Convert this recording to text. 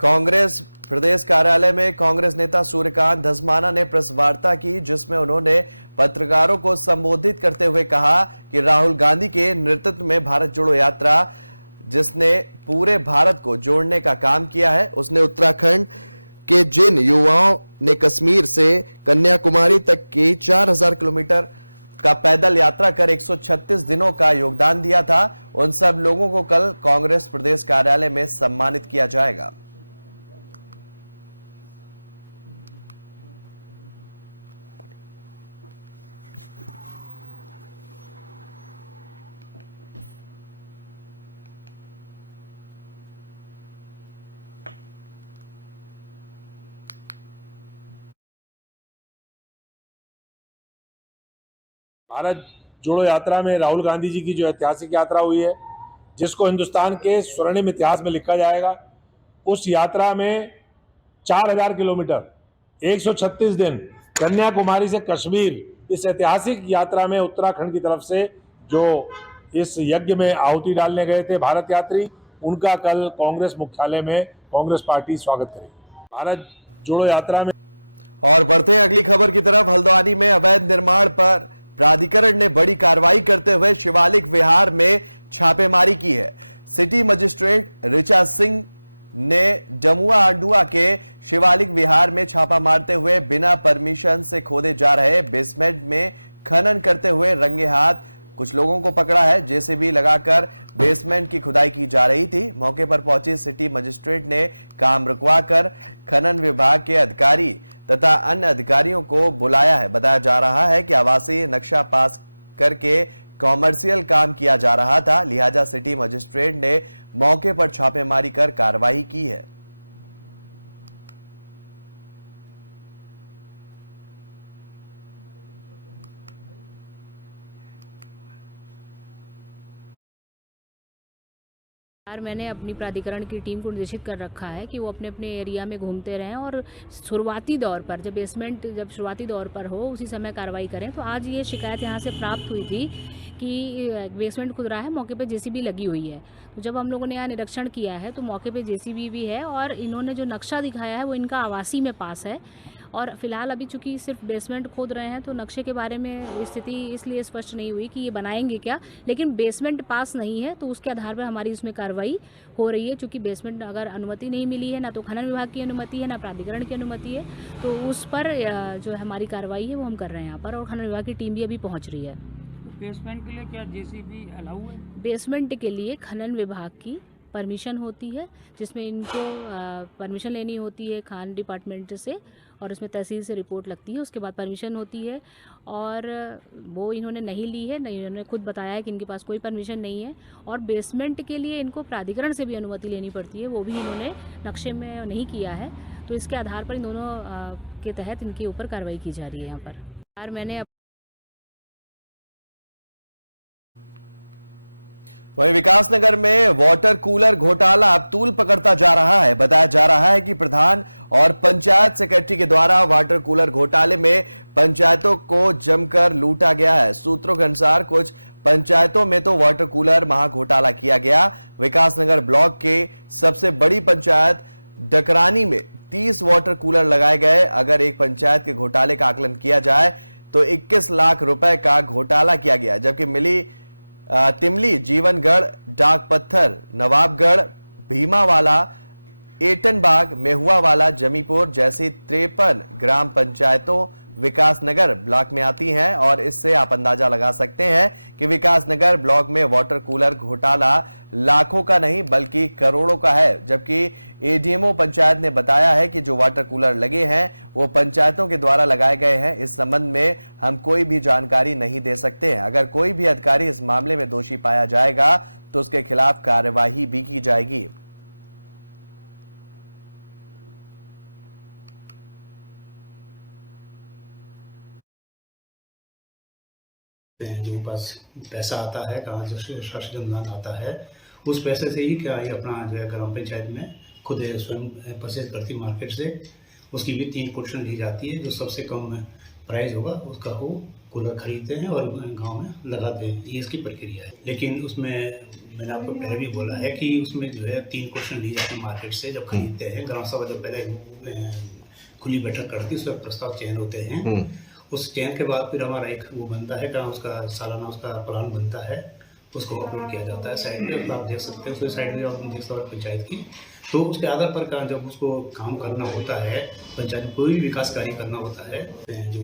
कांग्रेस प्रदेश कार्यालय में कांग्रेस नेता सूर्यकांत धस्माना ने प्रेस वार्ता की, जिसमें उन्होंने पत्रकारों को संबोधित करते हुए कहा कि राहुल गांधी के नेतृत्व में भारत जोड़ो यात्रा जिसने पूरे भारत को जोड़ने का काम किया है, उसने उत्तराखंड के जिन युवाओं ने कश्मीर से कन्याकुमारी तक की 4000 किलोमीटर का पैदल यात्रा कर 136 दिनों का योगदान दिया था, उन सब लोगों को कल कांग्रेस प्रदेश कार्यालय में सम्मानित किया जाएगा। भारत जोड़ो यात्रा में राहुल गांधी जी की जो ऐतिहासिक यात्रा हुई है, जिसको हिंदुस्तान के स्वर्णिम इतिहास में लिखा जाएगा, उस यात्रा में 4000 किलोमीटर 136 दिन कन्याकुमारी से कश्मीर, इस ऐतिहासिक यात्रा में उत्तराखंड की तरफ से जो इस यज्ञ में आहुति डालने गए थे भारत यात्री, उनका कल कांग्रेस मुख्यालय में कांग्रेस पार्टी स्वागत करेगी। भारत जोड़ो यात्रा में और बढ़ते हैं अगली खबर की तरफ। हल्द्वानी में अवैध निर्माण पर प्राधिकरण ने बड़ी कार्रवाई करते हुए शिवालिक विहार में छापेमारी की है। सिटी मजिस्ट्रेट ऋचा सिंह ने जमुआ अंडुआ के शिवालिक विहार में छापा मारते हुए बिना परमिशन से खोदे जा रहे बेसमेंट में खनन करते हुए रंगे हाथ कुछ लोगों को पकड़ा है। जेसीबी लगाकर बेसमेंट की खुदाई की जा रही थी। मौके पर पहुंची सिटी मजिस्ट्रेट ने काम रुकवाकर खनन विभाग के अधिकारी तथा अन्य अधिकारियों को बुलाया है। बताया जा रहा है कि आवासीय नक्शा पास करके कॉमर्शियल काम किया जा रहा था, लिहाजा सिटी मजिस्ट्रेट ने मौके पर छापेमारी कर कार्रवाई की है। मैंने अपनी प्राधिकरण की टीम को निर्देशित कर रखा है कि वो अपने अपने एरिया में घूमते रहें और शुरुआती दौर पर जब शुरुआती दौर पर हो उसी समय कार्रवाई करें। तो आज ये शिकायत यहाँ से प्राप्त हुई थी कि बेसमेंट खुद रहा है, मौके पे जेसीबी लगी हुई है। तो जब हम लोगों ने यहाँ निरीक्षण किया है तो मौके पे जेसीबी भी है और इन्होंने जो नक्शा दिखाया है वो इनका आवासी में पास है। और फिलहाल अभी चूंकि सिर्फ बेसमेंट खोद रहे हैं तो नक्शे के बारे में स्थिति इसलिए स्पष्ट नहीं हुई कि ये बनाएंगे क्या, लेकिन बेसमेंट पास नहीं है तो उसके आधार पर हमारी इसमें कार्रवाई हो रही है। चूंकि बेसमेंट अगर अनुमति नहीं मिली है, ना तो खनन विभाग की अनुमति है ना प्राधिकरण की अनुमति है, तो उस पर जो हमारी कार्रवाई है वो हम कर रहे हैं यहाँ पर, और खनन विभाग की टीम भी अभी पहुँच रही है। बेसमेंट के लिए क्या जेसीबी अलाउ है? बेसमेंट के लिए खनन विभाग की परमिशन होती है, जिसमें इनको परमिशन लेनी होती है खान डिपार्टमेंट से, और उसमें तहसील से रिपोर्ट लगती है, उसके बाद परमिशन होती है। और वो इन्होंने नहीं ली है, नहीं, इन्होंने खुद बताया है कि इनके पास कोई परमिशन नहीं है। और बेसमेंट के लिए इनको प्राधिकरण से भी अनुमति लेनी पड़ती है, वो भी इन्होंने नक्शे में नहीं किया है। तो इसके आधार पर इन दोनों के तहत इनके ऊपर कार्रवाई की जा रही है यहाँ पर। मैंने वहीं विकासनगर में वाटर कूलर घोटाला अब तूल पकड़ता जा रहा है। बताया जा रहा है कि प्रधान और पंचायत सेक्रेटरी के द्वारा वाटर कूलर घोटाले में पंचायतों को जमकर लूटा गया है। सूत्रों के अनुसार कुछ पंचायतों में तो वाटर कूलर महा घोटाला किया गया। विकासनगर ब्लॉक के सबसे बड़ी पंचायत डकरानी में 30 वाटर कूलर लगाए गए। अगर एक पंचायत के घोटाले का आकलन किया जाए तो 21 लाख रुपए का घोटाला किया गया, जबकि तिमली, जीवनगढ़, डाक पत्थर, नवाबगढ़, भीमावाला, एटनबाग, मेहुआवाला, जमीपुर जैसी 53 ग्राम पंचायतों विकासनगर ब्लॉक में आती हैं। और इससे आप अंदाजा लगा सकते हैं कि विकासनगर ब्लॉक में वाटर कूलर घोटाला लाखों का नहीं बल्कि करोड़ों का है। जबकि एडीएमओ पंचायत ने बताया है कि जो वाटर कूलर लगे हैं वो पंचायतों के द्वारा लगाए गए हैं। इस संबंध में हम कोई भी जानकारी नहीं दे सकते हैं। अगर कोई भी अधिकारी इस मामले में दोषी पाया जाएगा तो उसके खिलाफ कार्यवाही भी की जाएगी। जो पास पैसा आता है, कहाँ से शासन अनुदान आता है, उस पैसे से ही क्या ये अपना जो है ग्राम पंचायत में खुद स्वयं परचेज करती मार्केट से। उसकी भी 3% ली जाती है। जो सबसे कम प्राइस होगा उसका वो कूलर खरीदते हैं और गांव में लगाते हैं, ये इसकी प्रक्रिया है। लेकिन उसमें मैंने आपको पहले भी बोला है कि उसमें जो है 3 क्वेश्चन लिए जाते हैं मार्केट से जब खरीदते हैं। ग्राम सभा जब पहले खुली बैठक करती है उसमें प्रस्ताव चयन होते हैं। उस चयन के बाद फिर हमारा एक वो बनता है, कहाँ उसका सालाना उसका प्लान बनता है, उसको अपलोड किया जाता है साइट पे। आप देख सकते हैं उसके साइट पे, आप देख सकते हैं पंचायत की। तो उसके आधार पर जब उसको काम करना होता है, पंचायत में कोई भी विकास कार्य करना होता है, जो